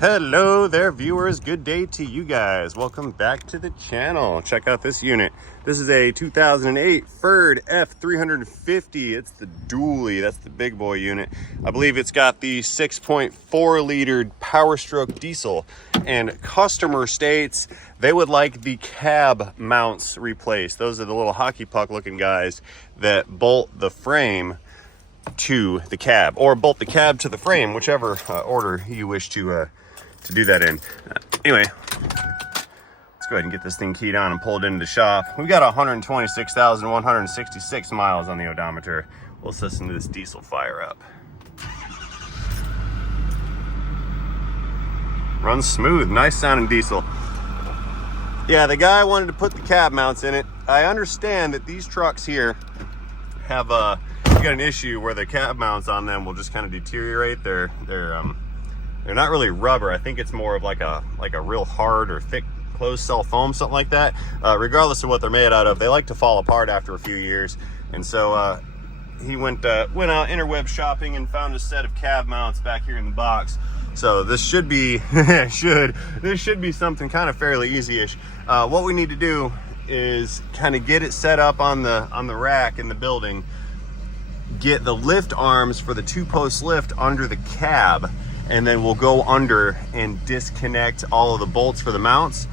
Hello there, viewers. Good day to you guys. Welcome back to the channel. Check out this unit. This is a 2008 Ford F-350. It's the dually. That's the big boy unit. I believe it's got the 6.4 liter Power Stroke diesel. And customer states they would like the cab mounts replaced. Those are the little hockey puck looking guys that bolt the frame to the cab, or bolt the cab to the frame, whichever order you wish to do that in. Anyway, let's go ahead and get this thing keyed on and pulled into the shop. We've got 126,166 miles on the odometer. We'll listen to this diesel fire up. Runs smooth, nice sounding diesel. Yeah, the guy wanted to put the cab mounts in it. I understand that these trucks here have got an issue where the cab mounts on them will just kind of deteriorate. They're not really rubber. I think it's more of like a real hard or thick closed cell foam, something like that. Regardless of what they're made out of, they like to fall apart after a few years. And so he went out interweb shopping and found a set of cab mounts back here in the box. So this should be this should be something kind of fairly easy-ish. What we need to do is kind of get it set up on the rack in the building. Get the lift arms for the 2-post lift under the cab, and then we'll go under and disconnect all of the bolts for the mounts.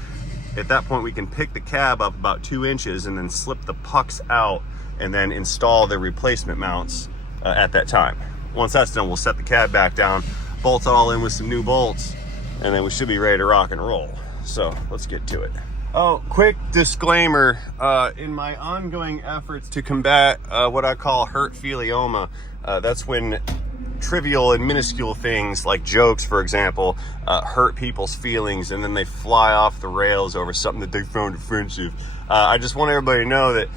At that point, we can pick the cab up about 2 inches and then slip the pucks out and then install the replacement mounts at that time. Once that's done, we'll set the cab back down, bolt it all in with some new bolts, and then we should be ready to rock and roll. So let's get to it. Oh, quick disclaimer, in my ongoing efforts to combat what I call hurtphilioma, that's when trivial and minuscule things like jokes, for example, hurt people's feelings and then they fly off the rails over something that they found offensive. I just want everybody to know that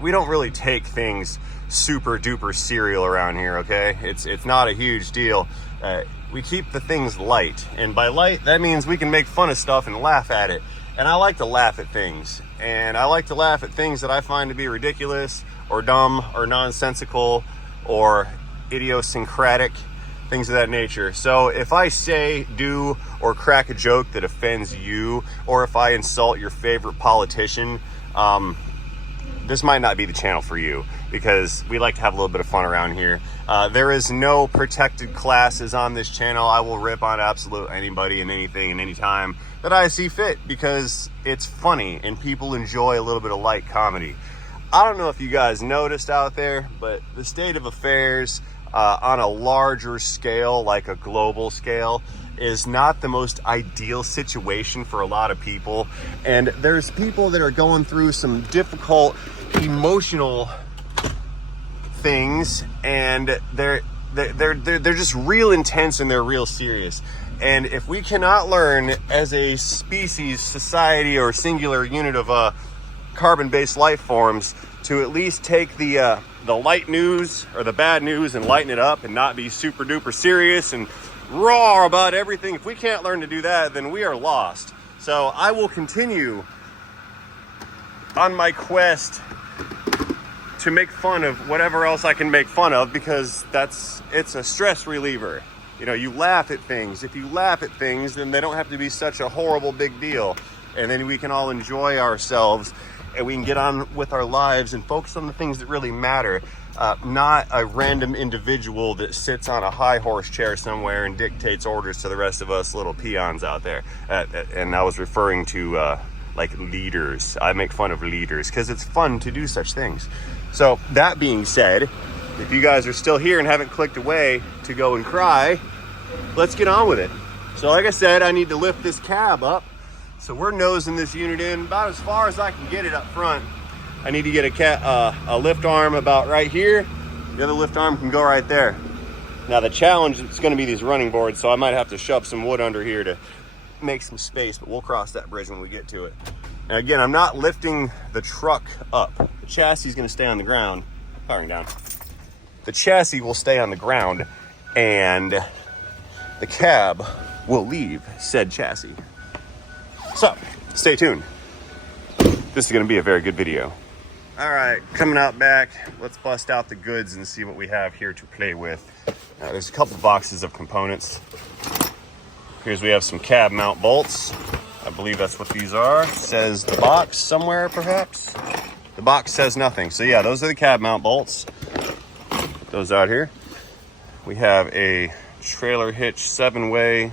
we don't really take things super duper serial around here, okay? It's not a huge deal. We keep the things light, and by light, that means we can make fun of stuff and laugh at it. And I like to laugh at things, and I like to laugh at things that I find to be ridiculous or dumb or nonsensical or idiosyncratic, things of that nature. So if I say, do, or crack a joke that offends you, or if I insult your favorite politician, this might not be the channel for you, because we like to have a little bit of fun around here. There is no protected classes on this channel. I will rip on absolutely anybody and anything and anytime that I see fit, because it's funny and people enjoy a little bit of light comedy. I don't know if you guys noticed out there, but the state of affairs on a larger scale, like a global scale, is not the most ideal situation for a lot of people. And there's people that are going through some difficult emotional things, and they're just real intense and they're real serious. And if we cannot learn as a species, society, or singular unit of carbon-based life forms to at least take the light news or the bad news and lighten it up and not be super duper serious and raw about everything, if we can't learn to do that, then we are lost. So I will continue on my quest to make fun of whatever else I can make fun of, because it's a stress reliever. You know, you laugh at things. If you laugh at things, then they don't have to be such a horrible big deal. And then we can all enjoy ourselves, and we can get on with our lives and focus on the things that really matter. Not a random individual that sits on a high horse chair somewhere and dictates orders to the rest of us little peons out there. And I was referring to like leaders. I make fun of leaders because it's fun to do such things. So that being said, if you guys are still here and haven't clicked away to go and cry, let's get on with it. So like I said, I need to lift this cab up. So we're nosing this unit in about as far as I can get it up front. I need to get a lift arm about right here. The other lift arm can go right there. Now the challenge is going to be these running boards, so I might have to shove some wood under here to make some space, but we'll cross that bridge when we get to it. And again, I'm not lifting the truck up. The chassis is going to stay on the ground. Powering down. The chassis will stay on the ground, and the cab will leave said chassis. So, stay tuned. This is going to be a very good video. All right, coming out back, let's bust out the goods and see what we have here to play with. There's a couple boxes of components. Here's we have some cab mount bolts. I believe that's what these are. It says the box somewhere, perhaps. The box says nothing. So yeah, those are the cab mount bolts. Put those out here. We have a trailer hitch 7-way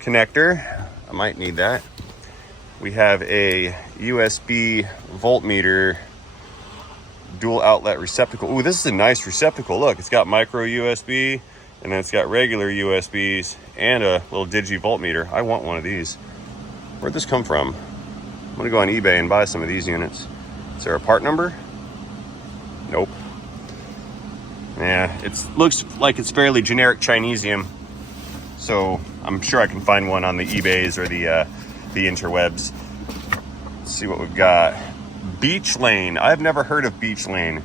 connector. I might need that. We have a USB voltmeter dual outlet receptacle. Ooh, this is a nice receptacle. Look, it's got micro USB, and then it's got regular USBs and a little digi voltmeter. I want one of these. Where'd this come from? I'm gonna go on eBay and buy some of these units. Is there a part number? Nope. Yeah, it looks like it's fairly generic Chinesium. So I'm sure I can find one on the eBays or the interwebs. Let's see what we've got. Beach Lane. I've never heard of Beach Lane.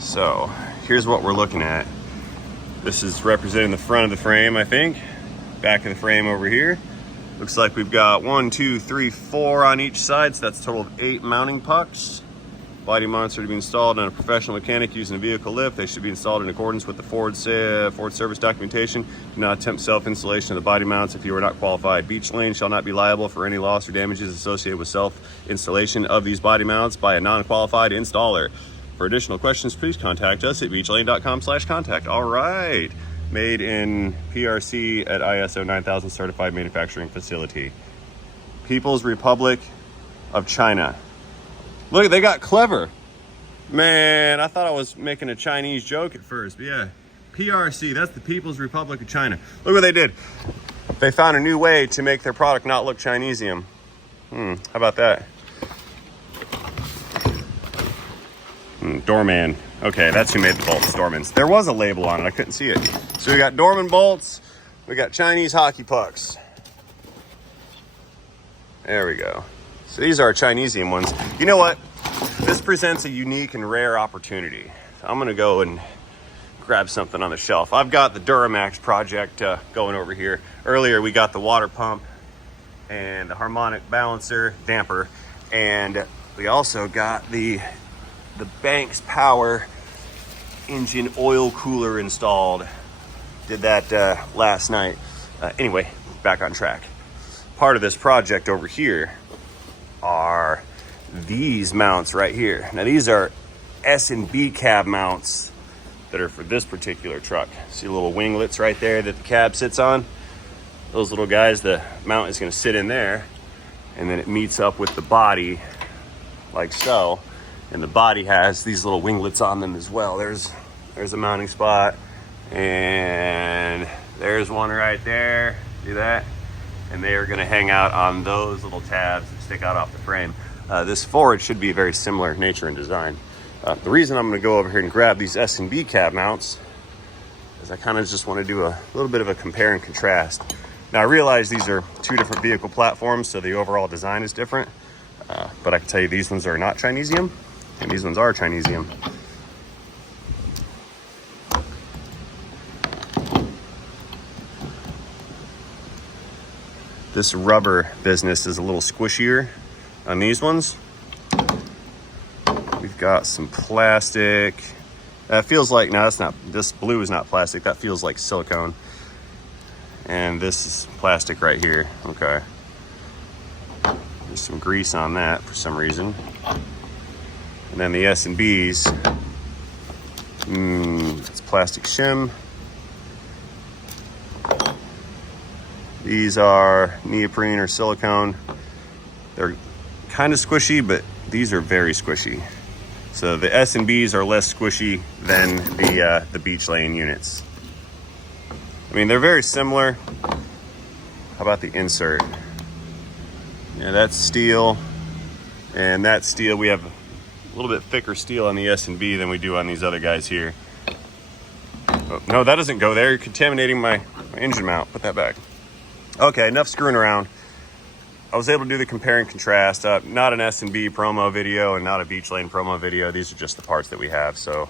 So here's what we're looking at. This is representing the front of the frame, I think. Back of the frame over here. Looks like we've got 1, 2, 3, 4 on each side, so that's a total of 8 mounting pucks. Body mounts are to be installed on a professional mechanic using a vehicle lift. They should be installed in accordance with the Ford service documentation. Do not attempt self-installation of the body mounts if you are not qualified. Beach Lane shall not be liable for any loss or damages associated with self-installation of these body mounts by a non-qualified installer. For additional questions, please contact us at beachlane.com/contact. All right. Made in PRC at ISO 9000 certified manufacturing facility. People's Republic of China. Look, they got clever. Man, I thought I was making a Chinese joke at first, but yeah. PRC, that's the People's Republic of China. Look what they did. They found a new way to make their product not look Chinesium. How about that? Dorman. Okay, that's who made the bolts, Dormans. There was a label on it, I couldn't see it. So we got Dorman bolts, we got Chinese hockey pucks. There we go. So these are Chinesium ones. You know what? This presents a unique and rare opportunity. So I'm gonna go and grab something on the shelf. I've got the Duramax project going over here. Earlier we got the water pump and the harmonic balancer, damper, and we also got the Banks Power engine oil cooler installed. Did that last night. Anyway, back on track. Part of this project over here are these mounts right here. Now these are S&B cab mounts that are for this particular truck. See the little winglets right there that the cab sits on? Those little guys, the mount is gonna sit in there, and then it meets up with the body like so. And the body has these little winglets on them as well. There's a mounting spot, and there's one right there. See that? And they are gonna hang out on those little tabs that stick out off the frame. This forward should be very similar nature and design. The reason I'm gonna go over here and grab these S&B cab mounts is I kind of just wanna do a little bit of a compare and contrast. Now I realize these are 2 different vehicle platforms, so the overall design is different. But I can tell you these ones are not Chinesium, and these ones are Chinesium. This rubber business is a little squishier on these ones. We've got some plastic. That feels like, no, that's not, this blue is not plastic. That feels like silicone. And this is plastic right here. Okay. There's some grease on that for some reason. And then the S&Bs, it's plastic shim. These are neoprene or silicone. They're kind of squishy, but these are very squishy. So the S&Bs are less squishy than the Beach Lane units. I mean, they're very similar. How about the insert? Yeah, that's steel, and that steel, we have a little bit thicker steel on the S&B than we do on these other guys here. Oh, no, that doesn't go there. You're contaminating my engine mount. Put that back. Okay, enough screwing around. I was able to do the compare and contrast. Not an S&B promo video and not a Beach Lane promo video. These are just the parts that we have, so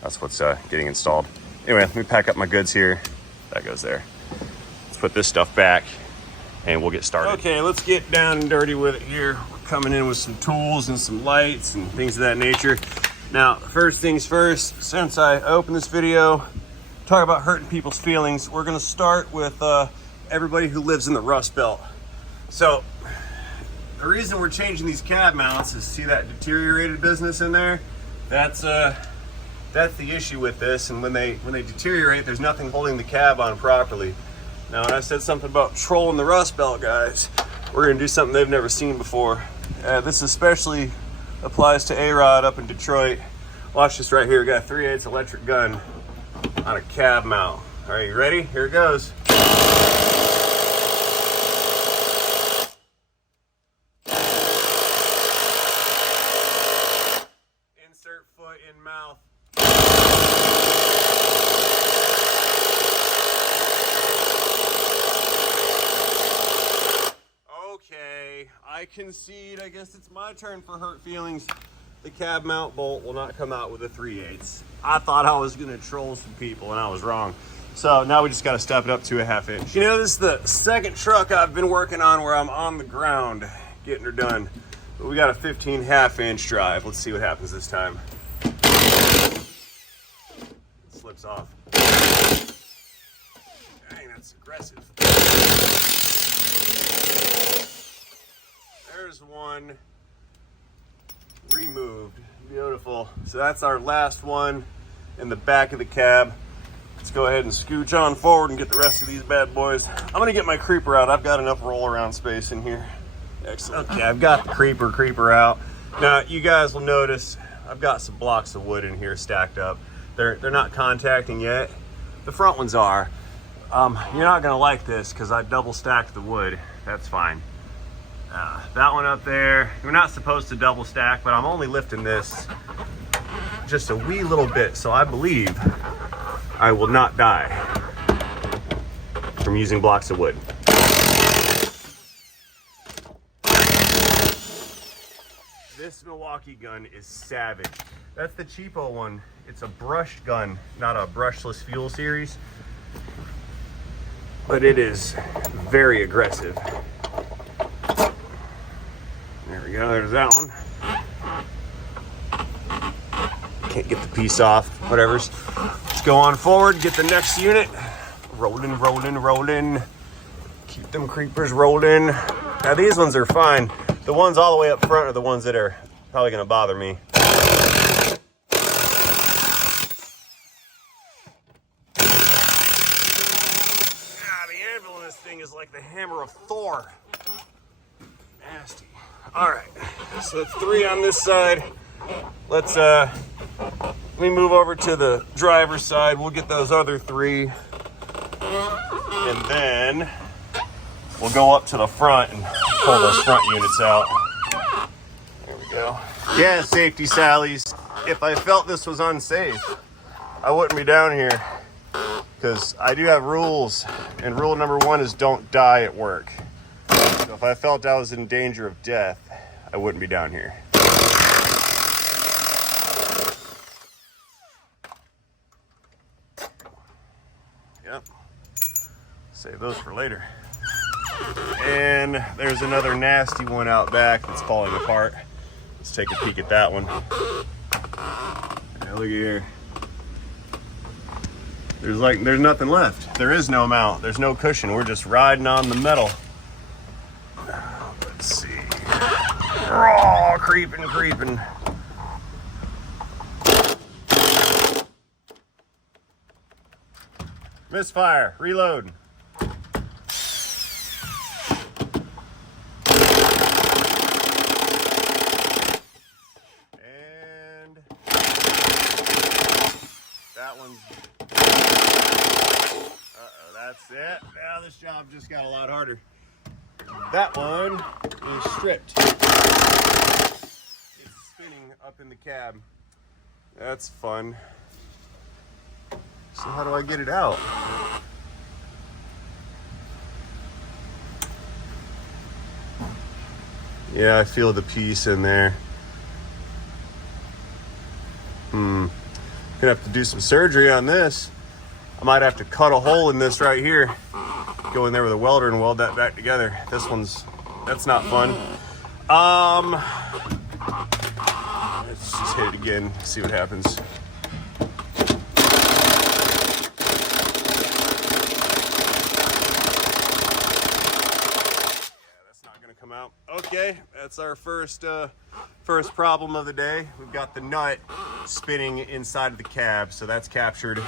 that's what's getting installed. Anyway, let me pack up my goods here. That goes there. Let's put this stuff back and we'll get started. Okay, let's get down and dirty with it here. We're coming in with some tools and some lights and things of that nature. Now, first things first, since I opened this video talk about hurting people's feelings, we're gonna start with everybody who lives in the Rust Belt. So the reason we're changing these cab mounts is, see that deteriorated business in there? That's the issue with this. And when they deteriorate, there's nothing holding the cab on properly. Now, when I said something about trolling the Rust Belt guys, we're gonna do something they've never seen before. This especially applies to A-Rod up in Detroit. Watch this right here. We got a 3/8 electric gun on a cab mount. All right, you ready? Here it goes. Insert foot in mouth. Okay, I concede. I guess it's my turn for hurt feelings. The cab mount bolt will not come out with a 3/8. I thought I was gonna troll some people and I was wrong. So now we just gotta step it up to a 1/2 inch. You know, this is the second truck I've been working on where I'm on the ground getting her done. But we got a 15 1/2 inch drive. Let's see what happens this time. It slips off. Dang, that's aggressive. There's one removed. Beautiful. So that's our last one in the back of the cab. Let's go ahead and scooch on forward and get the rest of these bad boys. I'm gonna get my creeper out. I've got enough roll around space in here. Excellent. Okay, I've got the creeper out. Now you guys will notice I've got some blocks of wood in here stacked up. They're not contacting yet. The front ones are. You're not gonna like this because I double stacked the wood. That's fine. That one up there, you're not supposed to double stack, but I'm only lifting this just a wee little bit, so I believe I will not die from using blocks of wood. This Milwaukee gun is savage. That's the cheapo one. It's a brushed gun, not a brushless fuel series, but it is very aggressive. There we go, there's that one. Can't get the piece off, whatever's. Let's go on forward, get the next unit. Rolling. Keep them creepers rolling. Now these ones are fine. The ones all the way up front are the ones that are probably gonna bother me. The anvil in this thing is like the hammer of Thor. Nasty. All right, so that's 3 on this side. Let me move over to the driver's side. We'll get those other 3, and then we'll go up to the front and pull those front units out. There we go. Yeah, safety Sally's. If I felt this was unsafe, I wouldn't be down here, because I do have rules, and rule number 1 is don't die at work. So if I felt I was in danger of death, I wouldn't be down here. Yep. Save those for later. And there's another nasty one out back that's falling apart. Let's take a peek at that one. Yeah, look at here. There's nothing left. There is no mount. There's no cushion. We're just riding on the metal. Let's see. Oh, creeping. Misfire. Reload. And that one's. Uh-oh, that's it. Now this job just got a lot harder. That one is stripped. It's spinning up in the cab. That's fun. So how do I get it out? Yeah, I feel the piece in there. Gonna have to do some surgery on this. I might have to cut a hole in this right here, go in there with a welder and weld that back together. That's not fun. Let's just hit it again, see what happens. Okay, that's our first problem of the day. We've got the nut spinning inside of the cab, so that's captured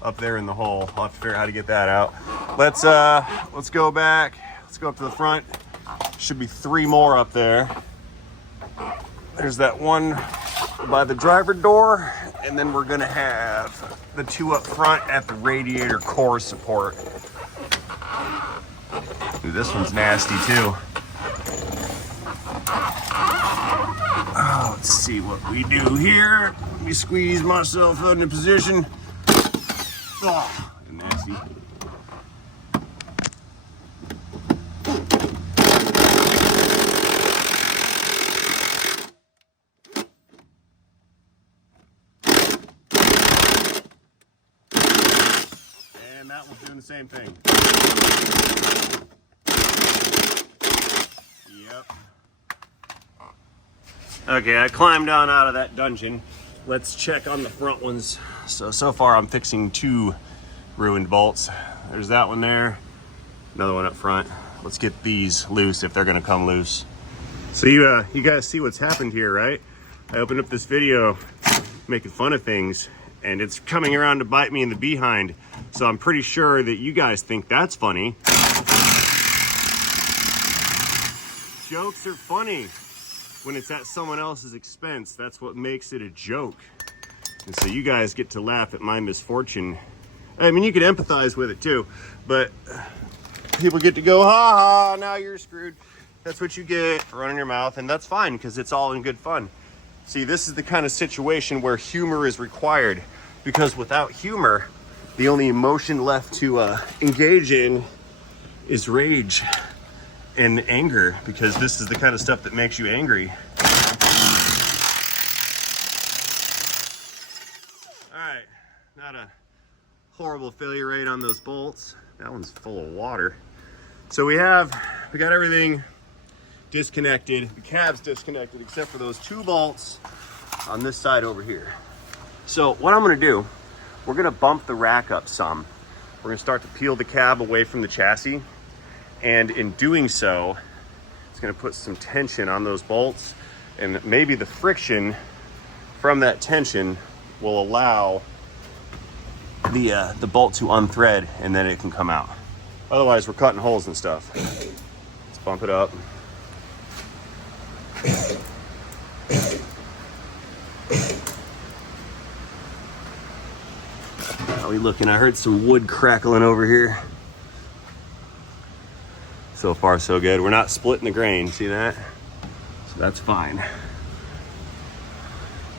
up there in the hole. I'll have to figure out how to get that out. Let's go back. Let's go up to the front. Should be 3 more up there. There's that one by the driver door, and then we're gonna have the 2 up front at the radiator core support. Ooh, this one's nasty too. Oh, let's see what we do here. Let me squeeze myself into position. Oh, nasty. And that one's doing the same thing. Yep. Okay, I climbed down out of that dungeon. Let's check on the front ones. So far I'm fixing 2 ruined bolts. There's that one there, another one up front. Let's get these loose if they're gonna come loose. So you guys see what's happened here, right? I opened up this video making fun of things, and it's coming around to bite me in the behind. So I'm pretty sure that you guys think that's funny. Jokes are funny when it's at someone else's expense. That's what makes it a joke. And so you guys get to laugh at my misfortune. I mean, you can empathize with it too, but people get to go, ha ha, now you're screwed. That's what you get for running your mouth, and that's fine because it's all in good fun. See, this is the kind of situation where humor is required, because without humor, the only emotion left to engage in is rage and anger, because this is the kind of stuff that makes you angry. All right, not a horrible failure rate on those bolts. That one's full of water. So we got everything disconnected. The cab's disconnected except for those 2 bolts on this side over here. So what I'm gonna do, we're gonna bump the rack up some. We're gonna start to peel the cab away from the chassis. And in doing so, it's gonna put some tension on those bolts, and maybe the friction from that tension will allow the bolt to unthread, and then it can come out. Otherwise, we're cutting holes and stuff. Let's bump it up. How are we looking? I heard some wood crackling over here. So far, so good. We're not splitting the grain, see that? So that's fine.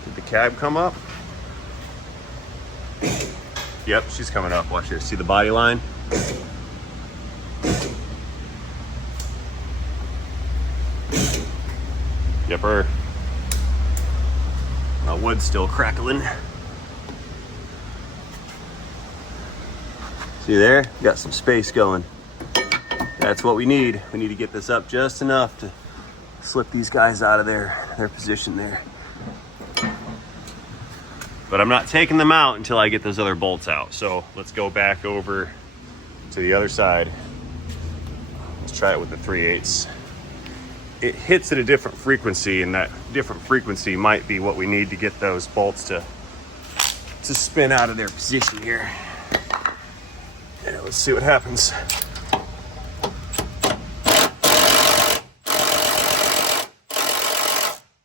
Did the cab come up? Yep, she's coming up. Watch this. See the body line? Yep, her. My wood's still crackling. See there? Got some space going. That's what we need. We need to get this up just enough to slip these guys out of their position there. But I'm not taking them out until I get those other bolts out. So let's go back over to the other side. Let's try it with the 3/8. It hits at a different frequency, and that different frequency might be what we need to get those bolts to spin out of their position here. Yeah, let's see what happens.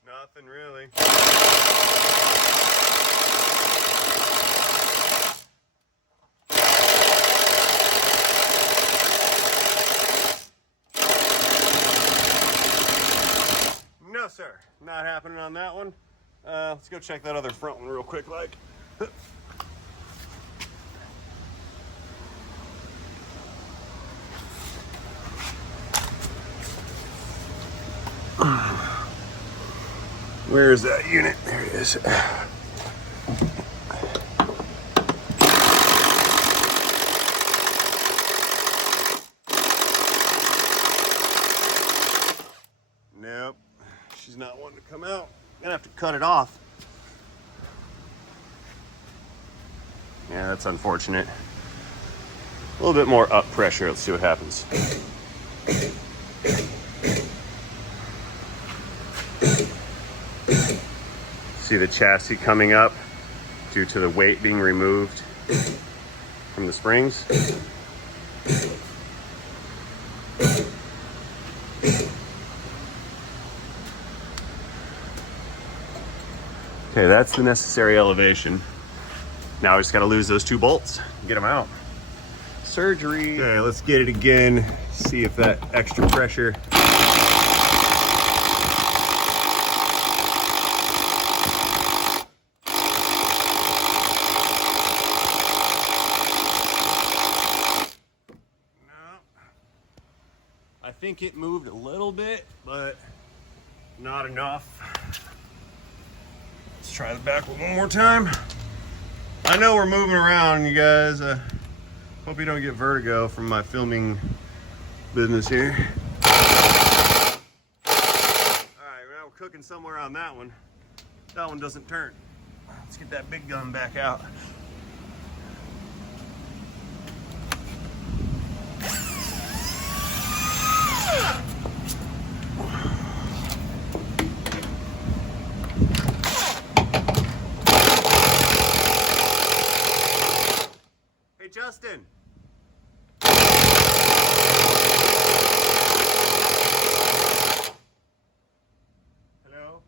Nothing really. No, sir. Not happening on that one. Let's go check that other front one real quick, like. Where is that unit? There it is. Nope, she's not wanting to come out. Gonna have to cut it off. Yeah, that's unfortunate. A little bit more up pressure. Let's see what happens. see the chassis coming up due to the weight being removed from the springs. Okay, that's the necessary elevation. Now I just gotta lose those 2 bolts and get them out. Surgery. Okay, let's get it again. See if that extra pressure. No. I think it moved a little bit, but not enough. Let's try the back one more time. I know we're moving around, you guys. Hope you don't get vertigo from my filming business here. All right, now we're cooking somewhere on that one. That one doesn't turn. Let's get that big gun back out. Justin. Hello?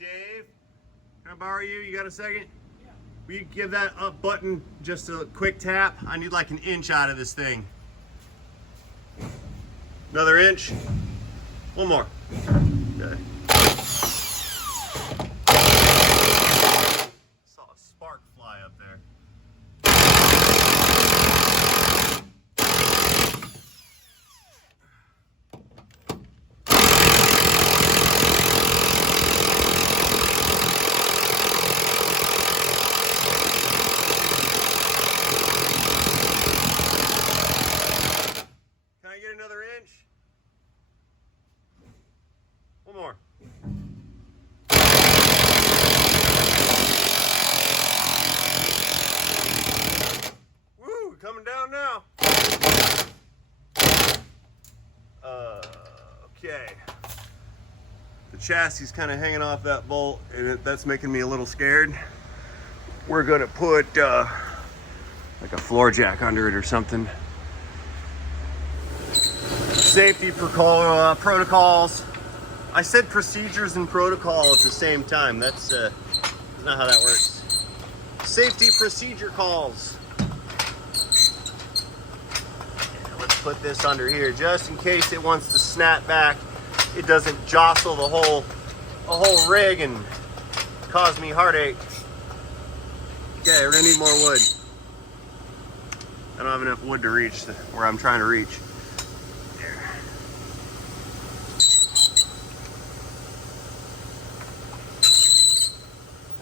Dave? Can I borrow you? You got a second? Yeah. Will you give that up button just a quick tap? I need like an inch out of this thing. Another inch? One more. Okay. Saw a spark fly up there. Another inch. One more. Woo, coming down now. Okay. The chassis is kind of hanging off that bolt, and that's making me a little scared. We're gonna put like a floor jack under it or something. Safety protocols. I said procedures and protocol at the same time. That's not how that works. Safety procedure calls. Let's put this under here just in case it wants to snap back. It doesn't jostle the whole rig and cause me heartache. Okay, we're gonna need more wood. I don't have enough wood to reach where I'm trying to reach.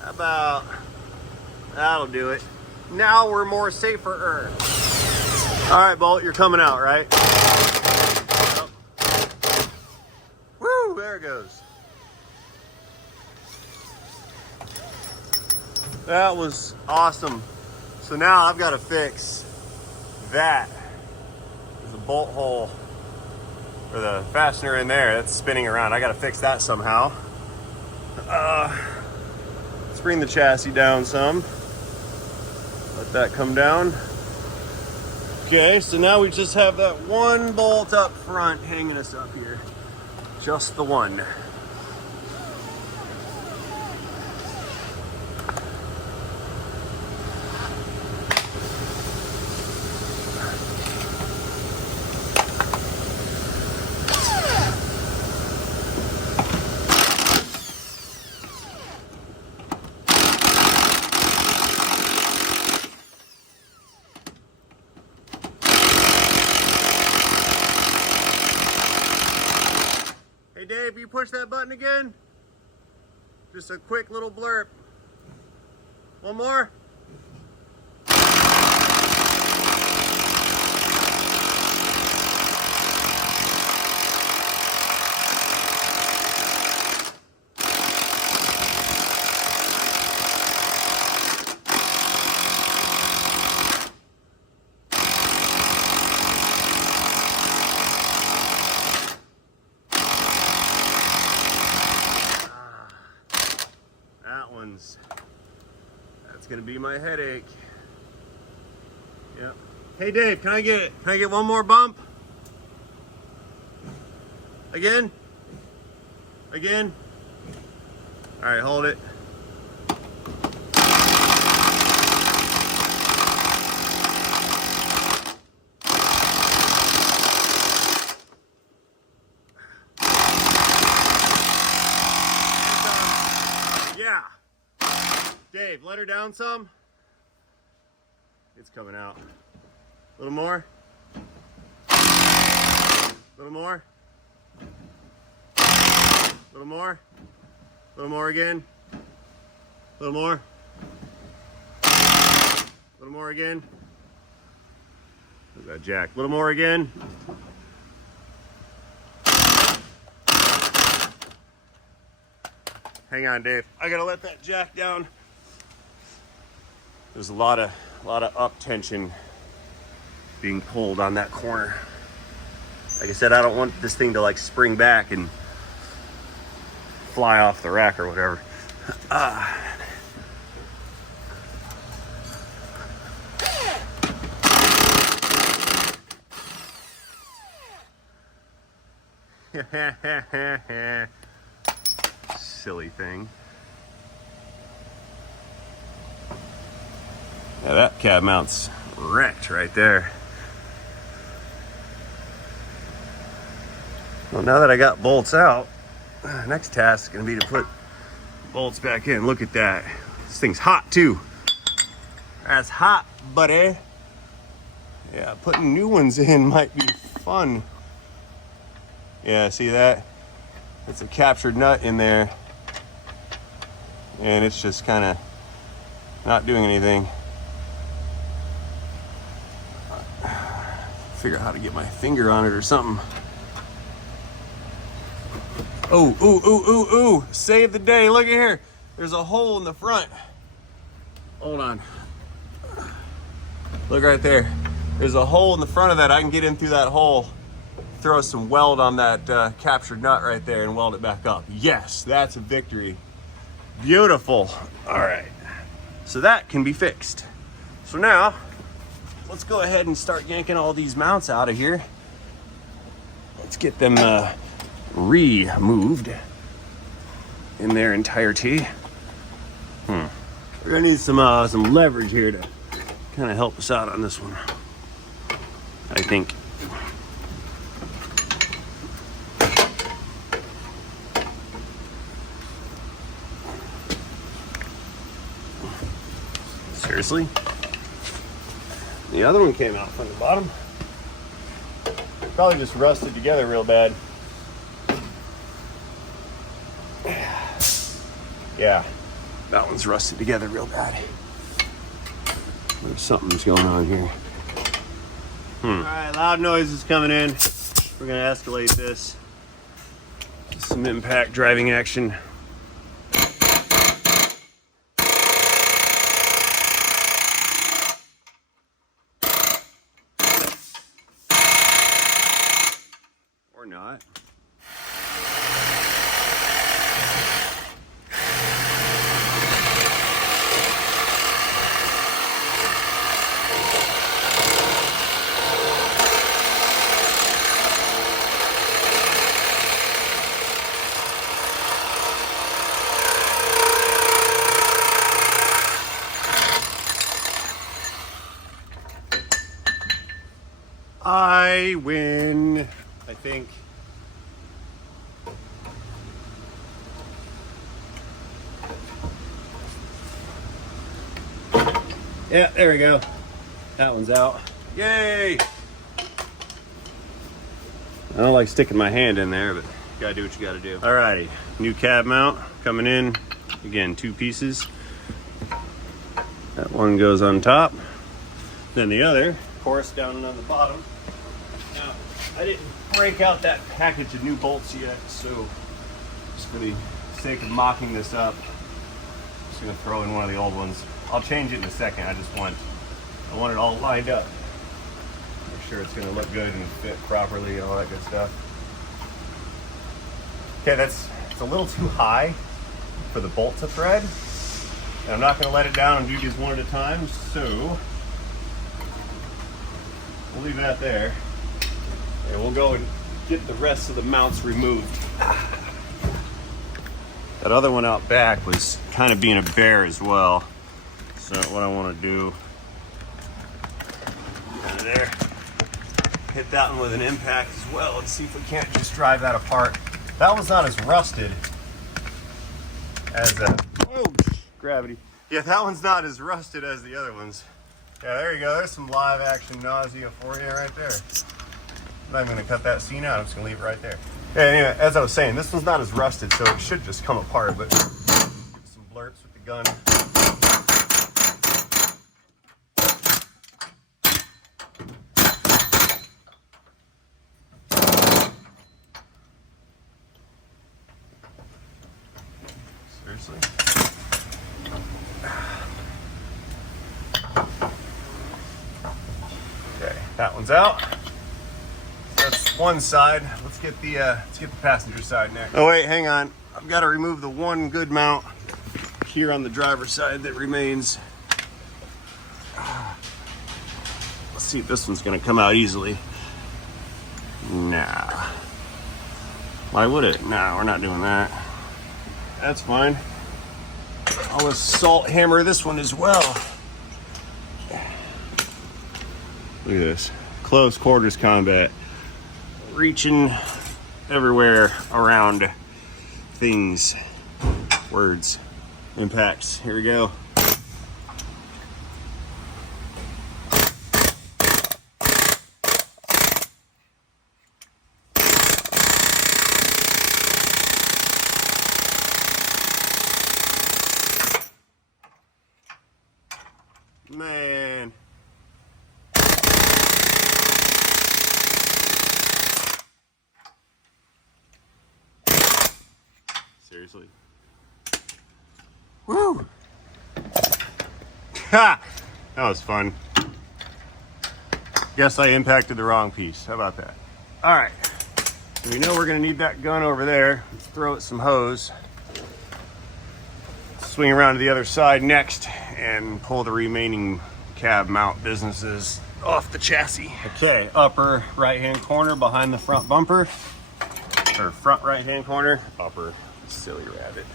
About that'll do it. Now we're more safer. All right, bolt, you're coming out, right? Yep. Woo, there it goes. That was awesome. So now I've got to fix that. There's a bolt hole or the fastener in there that's spinning around. I got to fix that somehow. Let's bring the chassis down some. Let that come down. Okay, so now we just have that one bolt up front hanging us up here. Just the one. Dave, will you push that button again? Just a quick little blurb. One more. That's gonna be my headache. Yep. Hey Dave, can I get one more bump? Again? Again? All right, hold it. Yeah. Dave, let her down some. It's coming out. A little more. A little more. A little more. A little more again. A little more. A little more again. Look at that jack. A little more again. Hang on, Dave. I gotta let that jack down. There's a lot of up tension being pulled on that corner. Like I said, I don't want this thing to like spring back and fly off the rack or whatever. Silly thing. Yeah, that cab mount's wrecked right there. Well, now that I got bolts out, next task is gonna be to put bolts back in. Look at that. This thing's hot too. That's hot, buddy. Yeah, putting new ones in might be fun. Yeah, see that? It's a captured nut in there. And it's just kind of not doing anything. Figure out how to get my finger on it or something. Oh, ooh, ooh, ooh, ooh. Save the day. Look at here. There's a hole in the front. Hold on. Look right there. There's a hole in the front of that. I can get in through that hole, throw some weld on that captured nut right there and weld it back up. Yes, that's a victory. Beautiful. All right. So that can be fixed. So now, let's go ahead and start yanking all these mounts out of here. Let's get them removed in their entirety. We're gonna need some leverage here to kind of help us out on this one, I think. Seriously? The other one came out from the bottom. Probably just rusted together real bad. Yeah, that one's rusted together real bad. There's something's going on here. All right, loud noises coming in. We're gonna escalate this. Some impact driving action. Or not. I win, I think. Yeah, there we go. That one's out. Yay! I don't like sticking my hand in there, but you gotta do what you gotta do. Alrighty, new cab mount coming in. Again, 2 pieces. That one goes on top. Then the other, of course, down on the bottom. Now, I didn't break out that package of new bolts yet, so just for the sake of mocking this up, I'm just gonna throw in one of the old ones. I'll change it in a second. I want it all lined up. Make sure it's gonna look good and fit properly and all that good stuff. Okay, it's a little too high for the bolt to thread. And I'm not going to let it down and do these one at a time, so we'll leave that there. And we'll go and get the rest of the mounts removed. That other one out back was kind of being a bear as well. So what I want to do, kind of there, hit that one with an impact as well and see if we can't just drive that apart. That one's not as rusted as a, oh, gravity. Yeah, that one's not as rusted as the other ones. Yeah, there you go. There's some live action nausea for you right there. I'm not even going to cut that scene out. I'm just going to leave it right there. Yeah, anyway, as I was saying, this one's not as rusted, so it should just come apart, but get some blurps with the gun. Seriously? Okay, that one's out. That's one side. Let's get the passenger side next. Oh wait, hang on. I've got to remove the one good mount here on the driver's side that remains. Let's see if this one's going to come out easily. Nah. Why would it? Nah, we're not doing that. That's fine. I'll assault hammer this one as well. Look at this. Close quarters combat. Reaching everywhere around things, words, impacts. Here we go. Man. Seriously. Woo! Ha! That was fun. Guess I impacted the wrong piece. How about that? All right. We know we're gonna need that gun over there. Let's throw it some hose. Swing around to the other side next and pull the remaining cab mount businesses off the chassis. Okay, upper right-hand corner behind the front bumper. Or front right-hand corner, upper. Silly rabbit.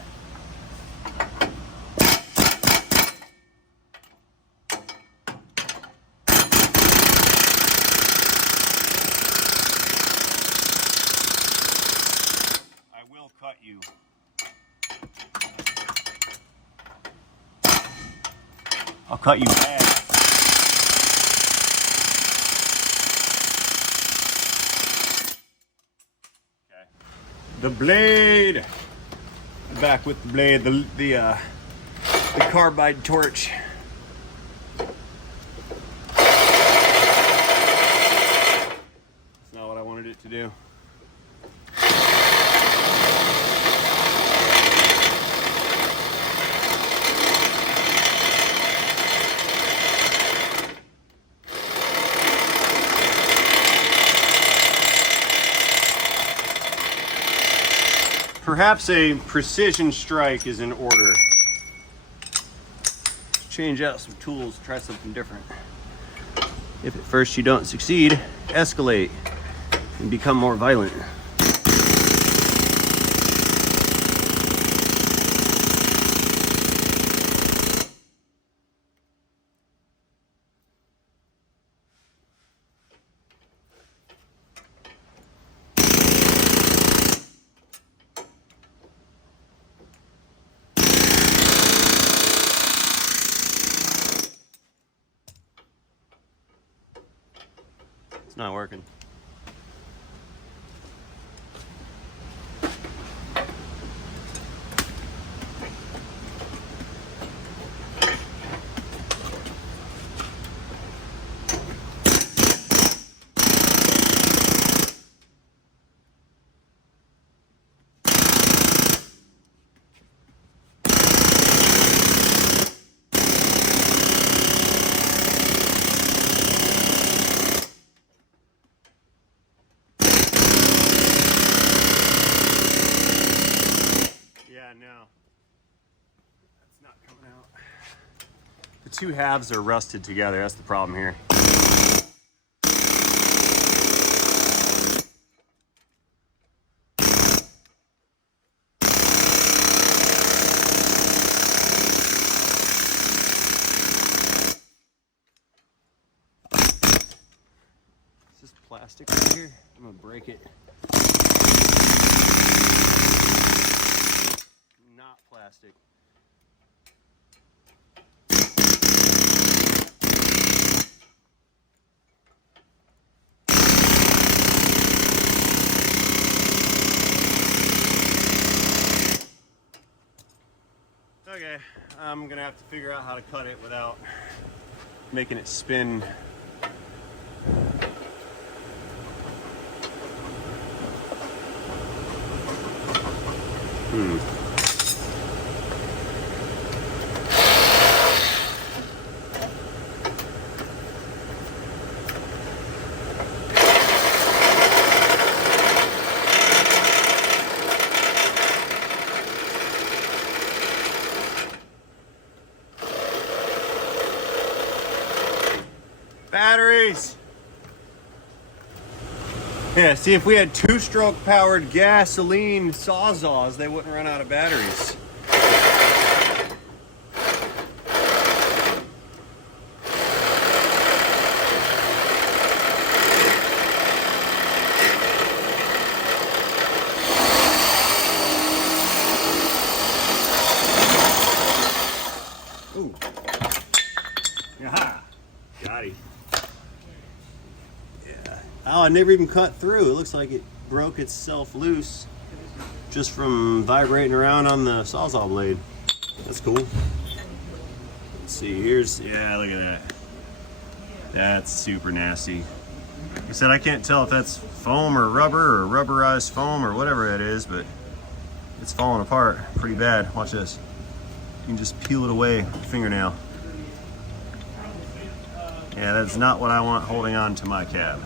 I will cut you. I'll cut you bad. Okay. The blade. Back with the blade, the carbide torch. That's not what I wanted it to do. Perhaps a precision strike is in order. Change out some tools, try something different. If at first you don't succeed, escalate and become more violent. It's not working. two halves are rusted together. That's the problem here. Is this plastic right here? I'm gonna break it. Not plastic. Okay, I'm gonna have to figure out how to cut it without making it spin. Batteries! Yeah, see, if we had two-stroke powered gasoline Sawzalls, they wouldn't run out of batteries. Ooh. Yaha! Got it. Oh, it never even cut through. It looks like it broke itself loose just from vibrating around on the Sawzall blade. That's cool. Let's see, yeah, look at that. That's super nasty. Like I said, I can't tell if that's foam or rubberized foam or whatever it is, but it's falling apart pretty bad. Watch this. You can just peel it away with a fingernail. Yeah, that's not what I want holding on to my cab.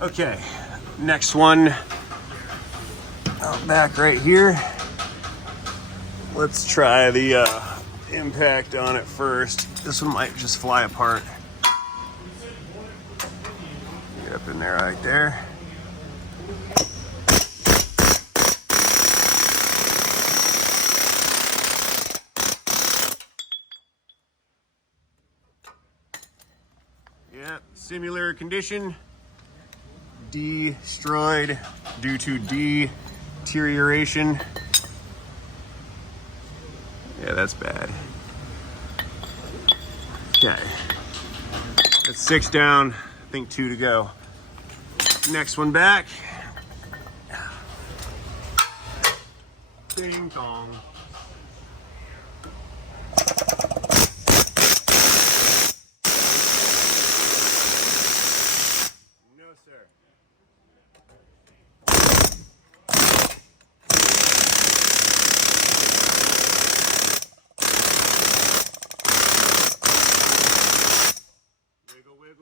Okay, next one, out back right here. Let's try the impact on it first. This one might just fly apart. Get up in there right there. Yeah, similar condition. Destroyed due to deterioration. Yeah, that's bad. Okay, that's 6 down. I think 2 to go. Next one back. Ding dong. No, sir.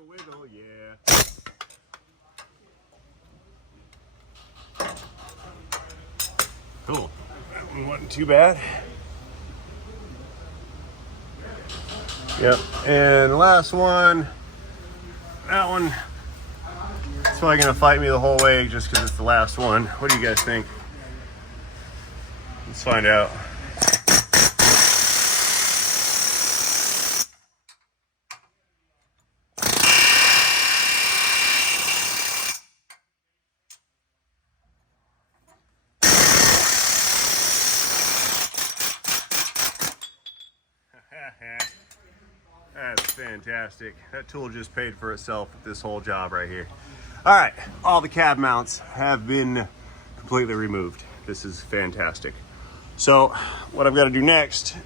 Wiggle, yeah. Cool. That one wasn't too bad. Yep. And the last one, that one, it's probably gonna fight me the whole way just because it's the last one. What do you guys think? Let's find out. That's fantastic. That tool just paid for itself with this whole job right here. All right, all the cab mounts have been completely removed. This is fantastic. So what I've got to do next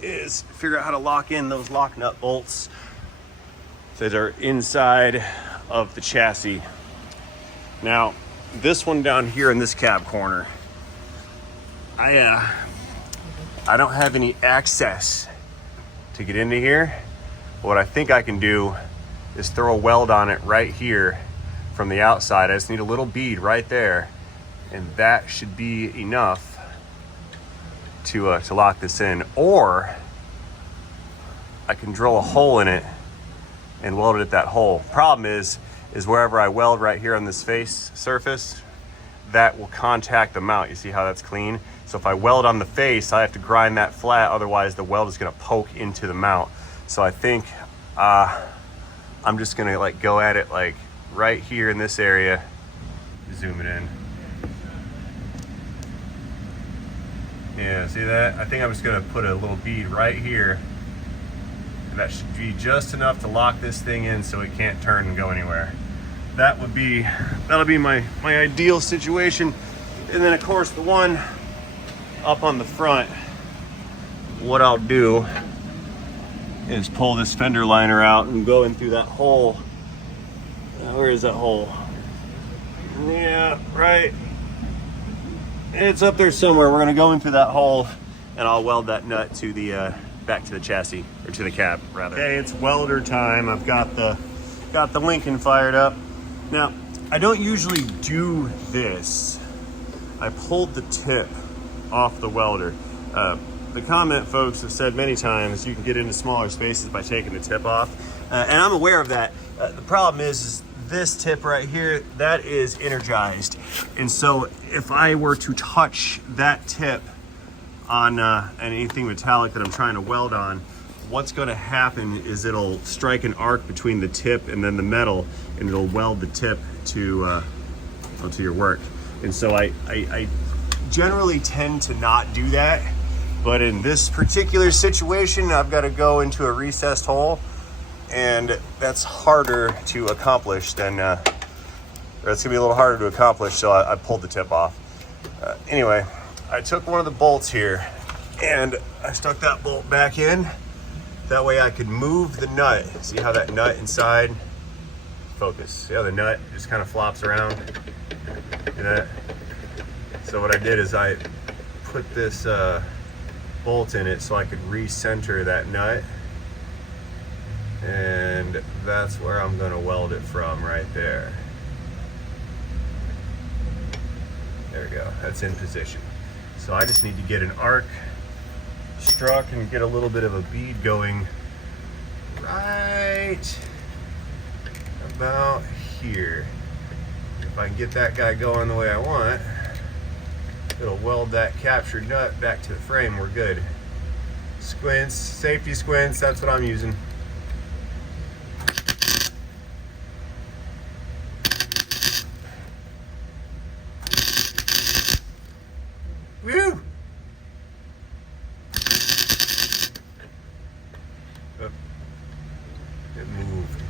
is figure out how to lock in those lock nut bolts that are inside of the chassis. Now, this one down here in this cab corner, I don't have any access to get into here. What I think I can do is throw a weld on it right here from the outside. I just need a little bead right there, and that should be enough to lock this in. Or I can drill a hole in it and weld it at that hole. Problem is wherever I weld right here on this face surface, that will contact the mount. You see how that's clean? So if I weld on the face, I have to grind that flat, otherwise the weld is gonna poke into the mount. So I think I'm just gonna like go at it like right here in this area. Zoom it in. Yeah, see that? I think I'm just gonna put a little bead right here. And that should be just enough to lock this thing in so it can't turn and go anywhere. That'll be my ideal situation. And then of course the one up on the front, what I'll do is pull this fender liner out and go in through that hole. Where is that hole? Yeah, right. It's up there somewhere. We're gonna go in through that hole and I'll weld that nut to the back to the chassis, or to the cab rather. Okay, it's welder time. I've got the Lincoln fired up. Now, I don't usually do this. I pulled the tip off the welder. The comment folks have said many times you can get into smaller spaces by taking the tip off. And I'm aware of that. The problem is this tip right here, that is energized. And so if I were to touch that tip on anything metallic that I'm trying to weld on, what's gonna happen is it'll strike an arc between the tip and then the metal, and it'll weld the tip to your work. And so I generally tend to not do that, but in this particular situation, I've got to go into a recessed hole, and that's harder to accomplish than, or it's gonna be a little harder to accomplish, so I pulled the tip off. Anyway, I took one of the bolts here and I stuck that bolt back in. That way I could move the nut. See how that nut inside, focus. See how the nut just kind of flops around? See that? So what I did is I put this bolt in it so I could recenter that nut. And that's where I'm gonna weld it from, right there. There we go, that's in position. So I just need to get an arc struck and get a little bit of a bead going right about here. If I can get that guy going the way I want, it'll weld that captured nut back to the frame. We're good. Squints, safety squints, that's what I'm using. Woo! Oh, it moved.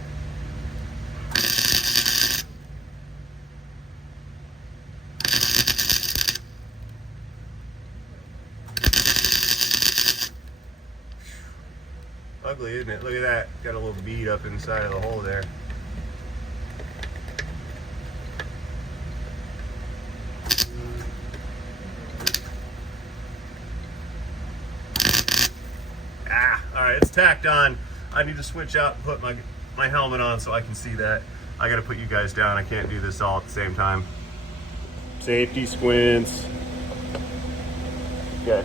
Ugly, isn't it? Look at that. Got a little bead up inside of the hole there. Alright, it's tacked on. I need to switch out and put my helmet on so I can see that. I gotta put you guys down. I can't do this all at the same time. Safety squints. Okay.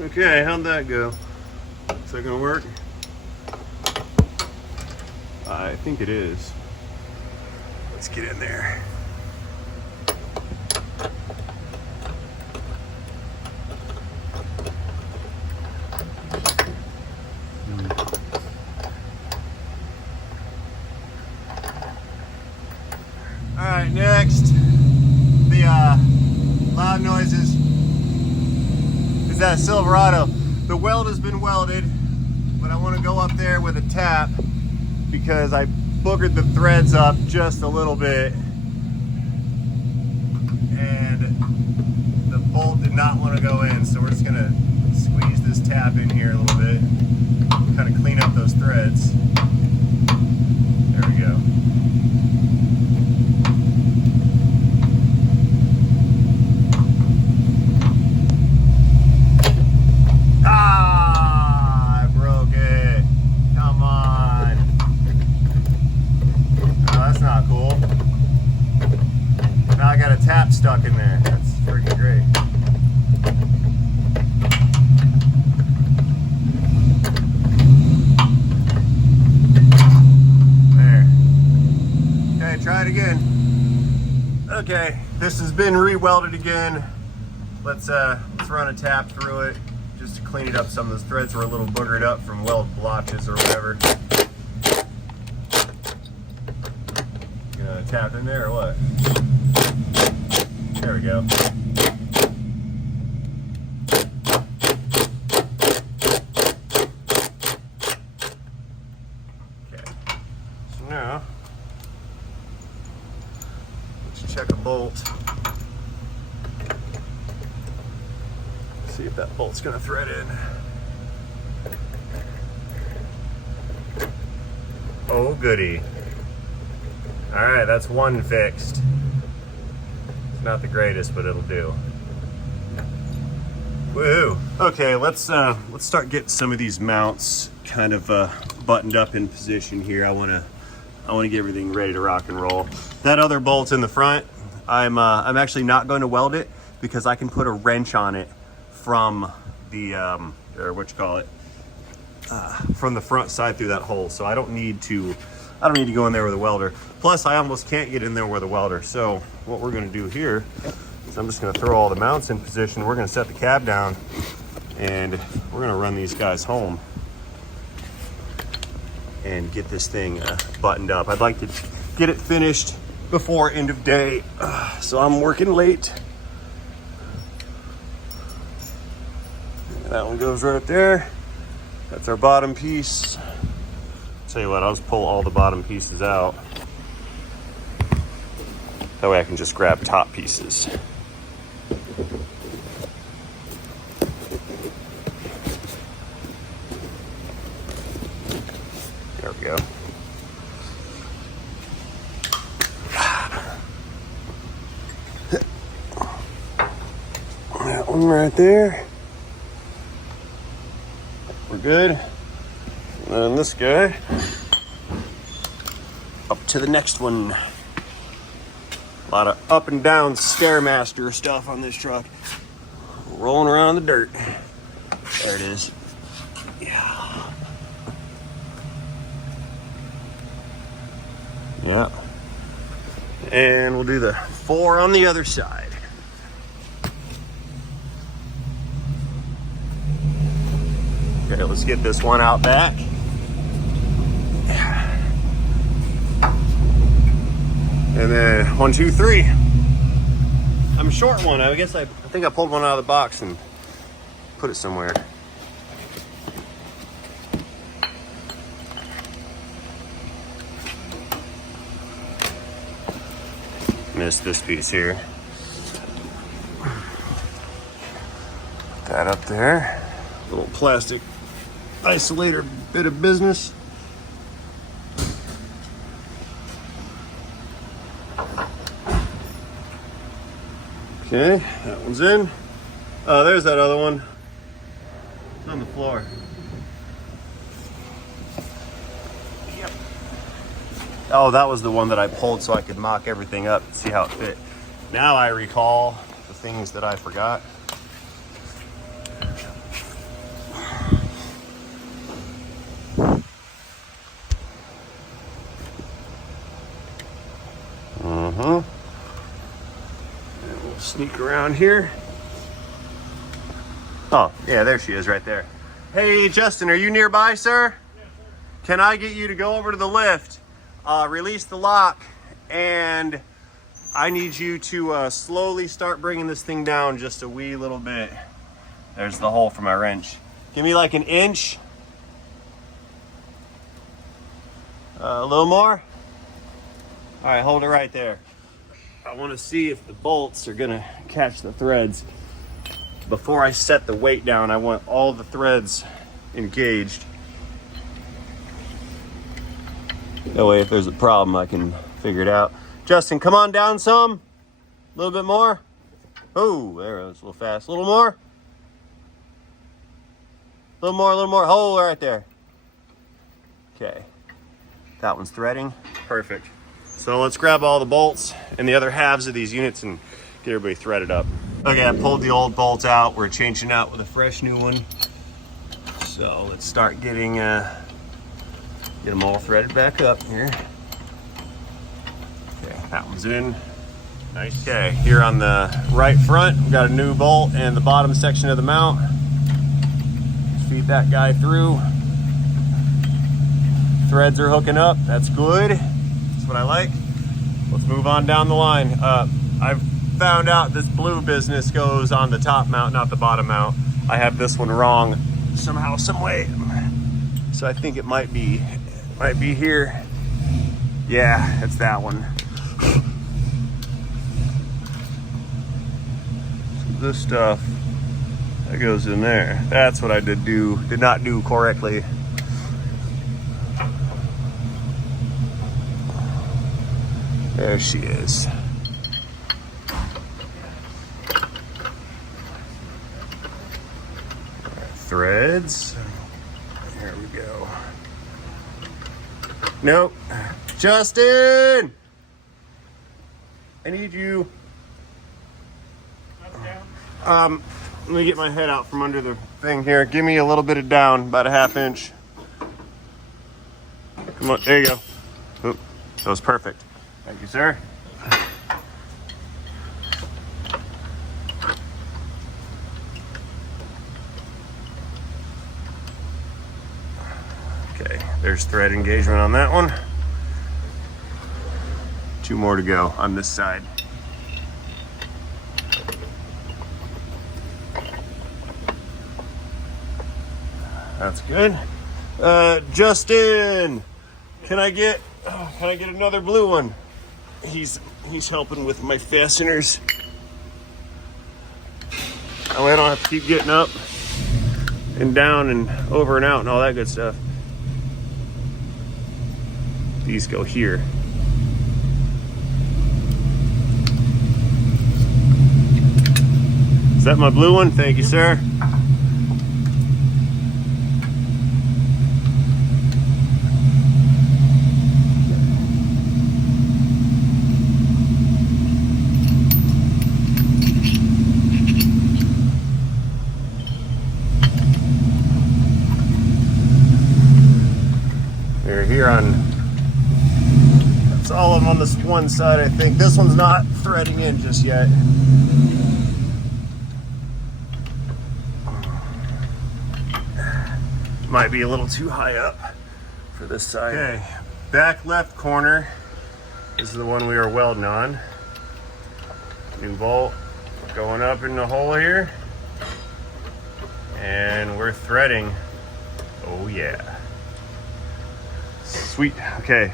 Okay, how'd that go? Is that gonna work? I think it is. Let's get in there. All right, next, the loud noises. That Silverado. The weld has been welded, but I want to go up there with a tap because I boogered the threads up just a little bit and the bolt did not want to go in, so we're just gonna squeeze this tap in here a little bit, kind of clean up those threads. There we go. again. Okay, this has been re-welded again. Let's run a tap through it just to clean it up. Some of those threads were a little boogered up from weld blotches or whatever. Gonna tap in there or what? There we go. Okay, so now let's check a bolt. See if that bolt's gonna thread in. Oh goody. All right, that's one fixed. It's not the greatest, but it'll do. Woohoo. Okay, let's start getting some of these mounts kind of buttoned up in position here. I wanna get everything ready to rock and roll. That other bolt in the front, I'm actually not going to weld it because I can put a wrench on it from the or what you call it, from the front side through that hole. So I don't need to go in there with a welder. Plus I almost can't get in there with a welder. So what we're gonna do here is I'm just gonna throw all the mounts in position. We're gonna set the cab down and we're gonna run these guys home and get this thing buttoned up. I'd like to get it finished before end of day. So I'm working late. That one goes right there. That's our bottom piece. Tell you what, I'll just pull all the bottom pieces out. That way I can just grab top pieces. There we go. That one right there. We're good. And then this guy, up to the next one. A lot of up and down Stairmaster stuff on this truck. Rolling around in the dirt. There it is. Yeah. Yeah. And we'll do the 4 on the other side. Okay, let's get this one out back. And then 1, 2, 3. I'm short one. I guess I think I pulled one out of the box and put it somewhere. Missed this piece here. Put that up there. Little plastic isolator bit of business. Okay, that one's in. Oh, there's that other one. It's on the floor. Yep. Oh, that was the one that I pulled so I could mock everything up and see how it fit. Now I recall the things that I forgot. Sneak around here. Oh, yeah, there she is right there. Hey, Justin, are you nearby, sir? Yeah, sir. Can I get you to go over to the lift, release the lock, and I need you to slowly start bringing this thing down just a wee little bit. There's the hole for my wrench. Give me like an inch. A little more. All right, hold it right there. I want to see if the bolts are gonna catch the threads. Before I set the weight down, I want all the threads engaged. That way, if there's a problem, I can figure it out. Justin, come on down some. A little bit more. Oh, there it was a little fast. A little more. A little more, a little more. Hold right there. Okay. That one's threading. Perfect. So let's grab all the bolts and the other halves of these units and get everybody threaded up. Okay, I pulled the old bolt out. We're changing out with a fresh new one. So let's start getting get them all threaded back up here. Okay. That one's in. Nice. Okay, here on the right front, we got a new bolt and the bottom section of the mount. Feed that guy through. Threads are hooking up. That's good. That's what I like. Let's move on down the line. I've found out this blue business goes on the top mount, not the bottom mount. I have this one wrong somehow, some way. So I think it might be here. Yeah, it's that one. So this stuff that goes in there. That's what I did not do correctly. There she is. Threads. There we go. Nope. Justin! I need you. Let me get my head out from under the thing here. Give me a little bit of down, about a 1/2 inch. Come on, there you go. Oop, that was perfect. Thank you, sir. Okay, there's thread engagement on that one. 2 more to go on this side. That's good. Justin, can I get another blue one? He's helping with my fasteners. That way I don't have to keep getting up and down and over and out and all that good stuff. These go here. Is that my blue one? Thank you, sir. They're here on, that's all of them on this one side, I think. This one's not threading in just yet. Might be a little too high up for this side. Okay, back left corner. This is the one we are welding on. New bolt going up in the hole here. And we're threading. Oh yeah. Sweet. Okay,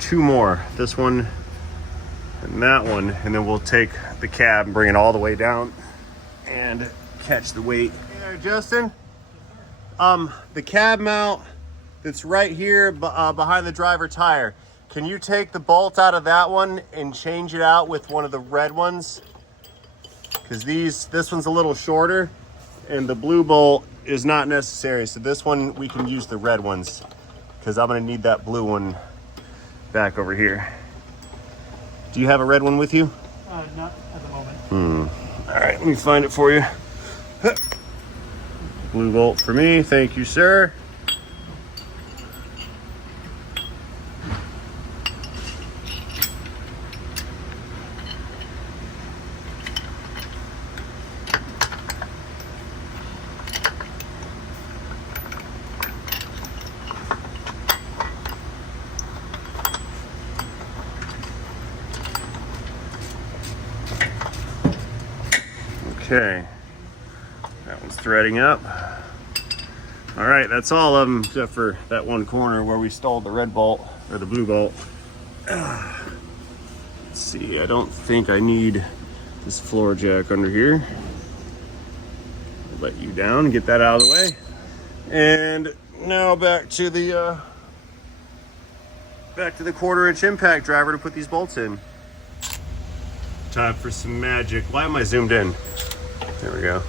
2 more. This one and that one. And then we'll take the cab and bring it all the way down and catch the weight. Hey there, Justin. The cab mount that's right here behind the driver tire, can you take the bolt out of that one and change it out with one of the red ones? Because this one's a little shorter and the blue bolt is not necessary. So this one, we can use the red ones because I'm gonna need that blue one back over here. Do you have a red one with you? Not at the moment. All right, let me find it for you. Blue bolt for me, thank you, sir. Okay, that one's threading up. All right, that's all of them except for that one corner where we stole the red bolt or the blue bolt. Let's see, I don't think I need this floor jack under here. I'll let you down and get that out of the way. And now back to the 1/4 inch impact driver to put these bolts in. Time for some magic. Why am I zoomed in? There we go.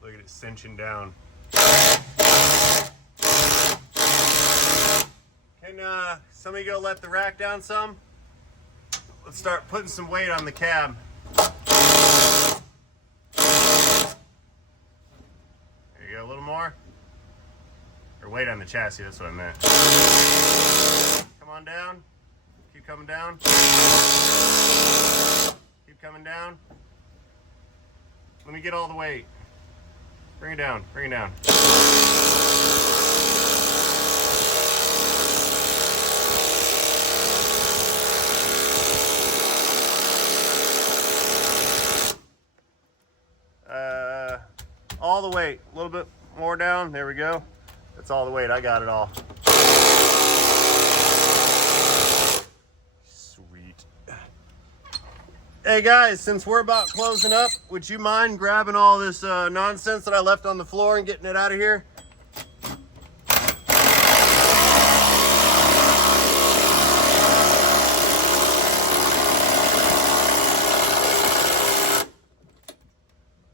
Look at it cinching down. Can somebody go let the rack down some? Let's start putting some weight on the cab. There you go, a little more. Or weight on the chassis, that's what I meant. Come on down. Keep coming down. Keep coming down. Let me get all the weight. Bring it down, bring it down. All the weight, a little bit more down, there we go. That's all the weight, I got it all. Sweet. Hey guys, since we're about closing up, would you mind grabbing all this nonsense that I left on the floor and getting it out of here?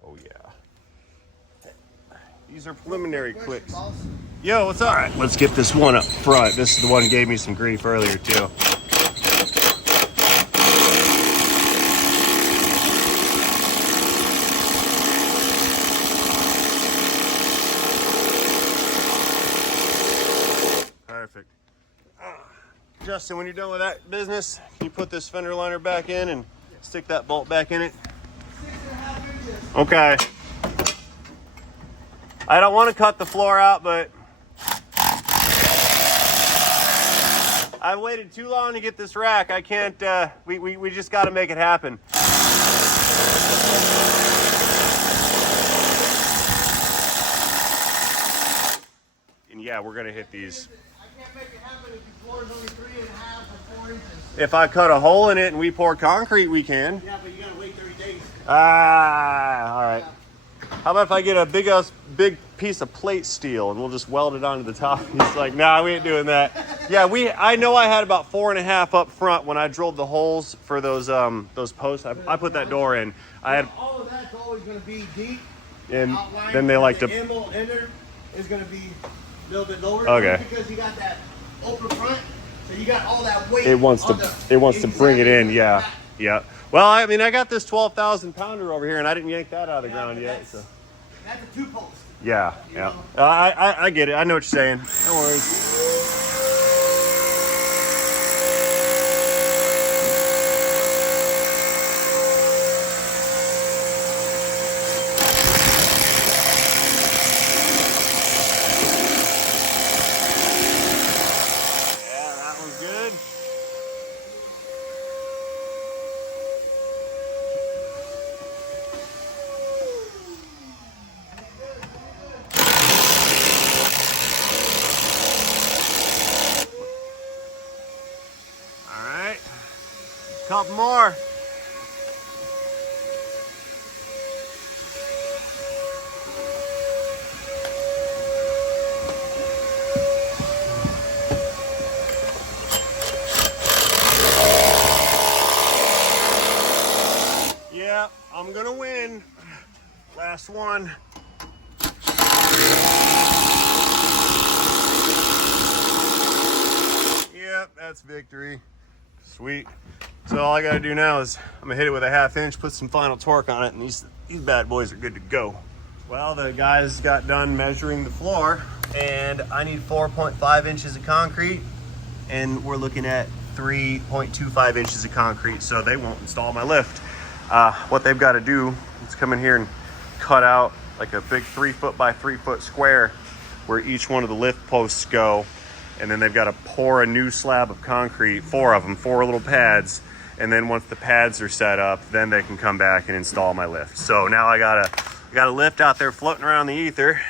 Oh yeah. These are preliminary clicks. Yo, what's up? All right, let's get this one up front. This is the one that gave me some grief earlier too. Perfect. Justin, when you're done with that business, can you put this fender liner back in and stick that bolt back in it? 6.5 inches. Okay. I don't want to cut the floor out, but I waited too long to get this rack. I can't, we just got to make it happen. And yeah, we're going to hit these. I can't make it happen if the floor is only 3.5 or 4 inches. If I cut a hole in it and we pour concrete, we can. Yeah, but you gotta wait 30 days. Ah, all right. How about if I get a big piece of plate steel and we'll just weld it onto the top? He's like, nah, we ain't doing that. Yeah, I know I had about 4.5 up front when I drilled the holes for those posts. I put that door in. I had, all of that's always gonna be deep. and Outline, then they like the to. angle inner is gonna be a little bit lower. Okay. Because you got that open front, so you got all that weight. It wants to bring it in. Yeah, yeah. Well, I mean, I got this 12,000 pounder over here, and I didn't yank that out of the ground yet. So. That's a 2-post. Yeah, yeah. I get it. I know what you're saying. No worries. Yeah, that one's good. Couple more. Yeah, I'm gonna win. Last one. Yep, that's victory. Sweet. So all I gotta do now is I'm gonna hit it with a 1/2 inch, put some final torque on it, and these bad boys are good to go. Well, the guys got done measuring the floor, and I need 4.5 inches of concrete, and we're looking at 3.25 inches of concrete, so they won't install my lift. What they've got to do is come in here and cut out like a big 3 foot by 3 foot square where each one of the lift posts go, and then they've got to pour a new slab of concrete, 4 of them, 4 little pads. And then once the pads are set up, then they can come back and install my lift. So now I got a lift out there floating around the ether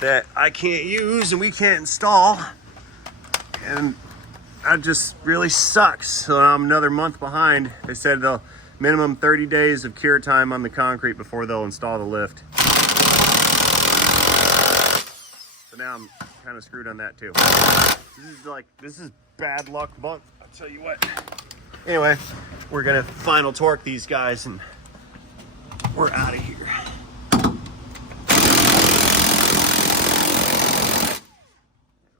that I can't use and we can't install. And that just really sucks. So I'm another month behind. They said the minimum 30 days of cure time on the concrete before they'll install the lift. So now I'm kind of screwed on that too. This is bad luck month, I'll tell you what. Anyway, we're gonna final torque these guys and we're out of here. There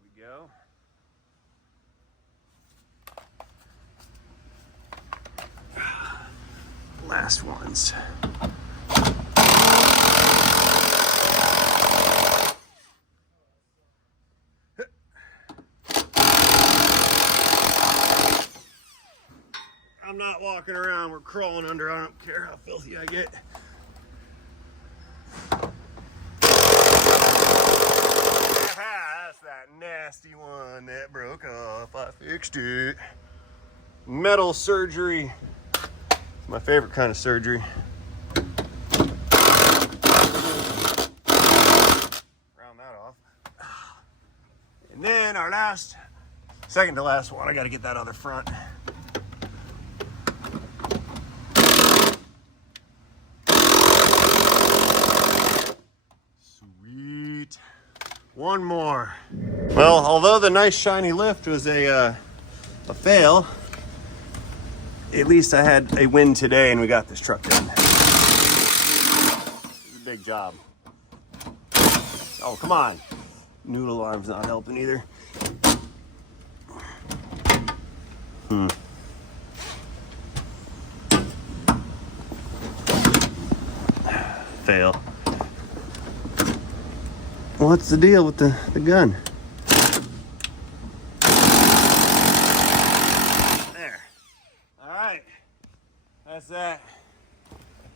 we go. Last ones. not walking around. We're crawling under. I don't care how filthy I get. That's that nasty one that broke off. I fixed it. Metal surgery. My favorite kind of surgery. Round that off. And then our last, second to last one, I got to get that other front. Sweet. One more. Well, although the nice shiny lift was a fail, at least I had a win today and we got this truck done. It's a big job. Oh, come on. Noodle arm's not helping either. Fail. What's the deal with the gun? There. All right. That's that.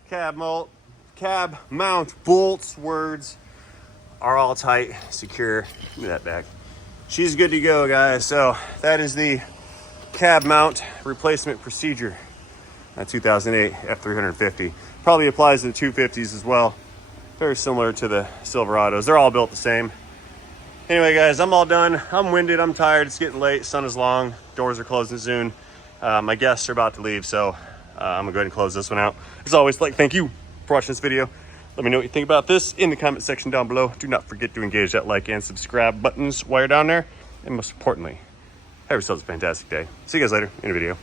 Cab mount bolts words are all tight, secure. Give me that back. She's good to go, guys. So that is the cab mount replacement procedure. That 2008 F-350. Probably applies to the 250s as well. Very similar to the Silverados. They're all built the same. Anyway, guys, I'm all done. I'm winded, I'm tired, it's getting late, sun is long, doors are closing soon. My guests are about to leave, so I'm gonna go ahead and close this one out. As always, thank you for watching this video. Let me know what you think about this in the comment section down below. Do not forget to engage that like and subscribe buttons while you're down there. And most importantly, have yourselves a fantastic day. See you guys later in a video.